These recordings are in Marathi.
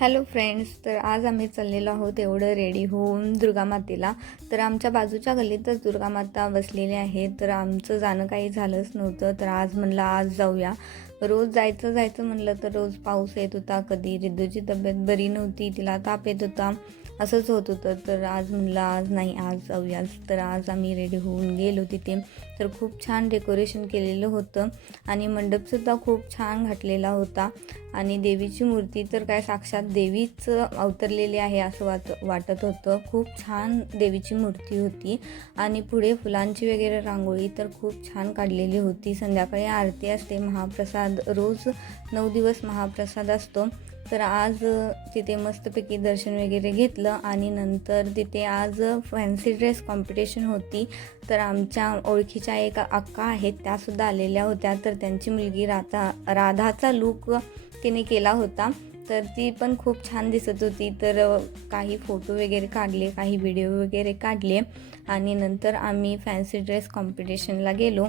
हॅलो फ्रेंड्स, तर आज आम्ही चाललेलो आहोत एवढं रेडी होऊन दुर्गामातेला. तर आमच्या बाजूच्या गल्लीतच दुर्गामाता बसलेली आहे. तर आमचं जाणं काही झालंच नव्हतं. तर आज म्हणलं आज जाऊया. रोज जायचं म्हणलं तर रोज पाऊस येत होता, कधी रिद्धूची तब्येत बरी नव्हती, तिला ताप येत होता, असंच होत होतं. तर आज म्हणलं आज नाही, आज जाऊयाच. तर आज आम्ही रेडी होऊन गेलो तिथे. तर खूप छान डेकोरेशन केलेलं होतं आणि मंडपसुद्धा खूप छान घातलेला होता. आणि देवीची मूर्ती तर काय साक्षात देवीच अवतरलेली आहे असं वाटत होतं. खूप छान देवीची मूर्ती होती आणि पुढे फुलांची वगैरे रांगोळी तर खूप छान काढलेली होती. संध्याकाळी आरती असते, महाप्रसाद रोज 9 दिवस महाप्रसाद असतो. तर आज तिथे मस्तपैकी दर्शन वगैरे घेतलं आणि नंतर तिथे आज फॅन्सी ड्रेस कॉम्पिटिशन होती. तर आमच्या ओळखीच्या एक अक्का आहेत, त्यासुद्धा आलेल्या होत्या. तर त्यांची मुलगी राधाचा लूक तिने केला होता. तर ती पण खूप छान दिसत होती. तर काही फोटो वगैरे काढले, काही व्हिडिओ वगैरे काढले आणि नंतर आम्ही फॅन्सी ड्रेस कॉम्पिटिशनला गेलो.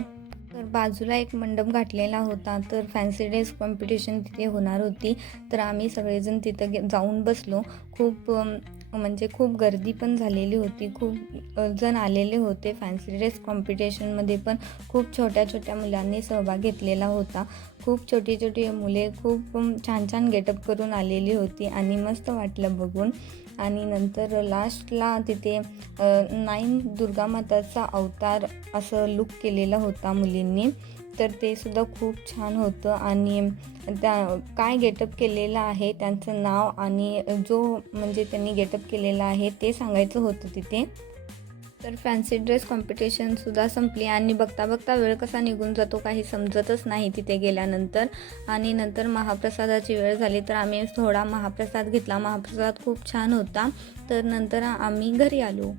तर बाजूला एक मंडप घातलेला होता. तर फॅन्सी ड्रेस कॉम्पिटिशन तिथे होणार होती. तर आम्ही सगळेजण तिथं जाऊन बसलो. म्हणजे खूप गर्दी पण झालेली होती, खूप जण आलेले होते. फॅन्सी ड्रेस कॉम्पिटिशनमध्ये पण खूप छोट्या छोट्या मुलांनी सहभाग घेतलेला होता. खूप छोटी छोटी मुले खूप छान छान गेटअप करून आलेली होती आणि मस्त वाटलं बघून. आणि नंतर लास्टला तिथे 9 दुर्गामाताचा अवतार असं लुक केलेला होता मुलींनी. तर ते सुद्धा खूप छान होतं आणि त्या काय गेटअप केलेलं आहे त्यांचं नाव आणि जो म्हणजे त्यांनी गेटअप केलेला आहे ते सांगायचं होतं तिथे. तर फॅन्सी ड्रेस कॉम्पिटिशनसुद्धा संपली आणि बघता बघता वेळ कसा निघून जातो काही समजतच नाही तिथे गेल्यानंतर. आणि नंतर महाप्रसादाची वेळ झाली तर आम्ही थोडा महाप्रसाद घेतला. महाप्रसाद खूप छान होता. तर नंतर आम्ही घरी आलो.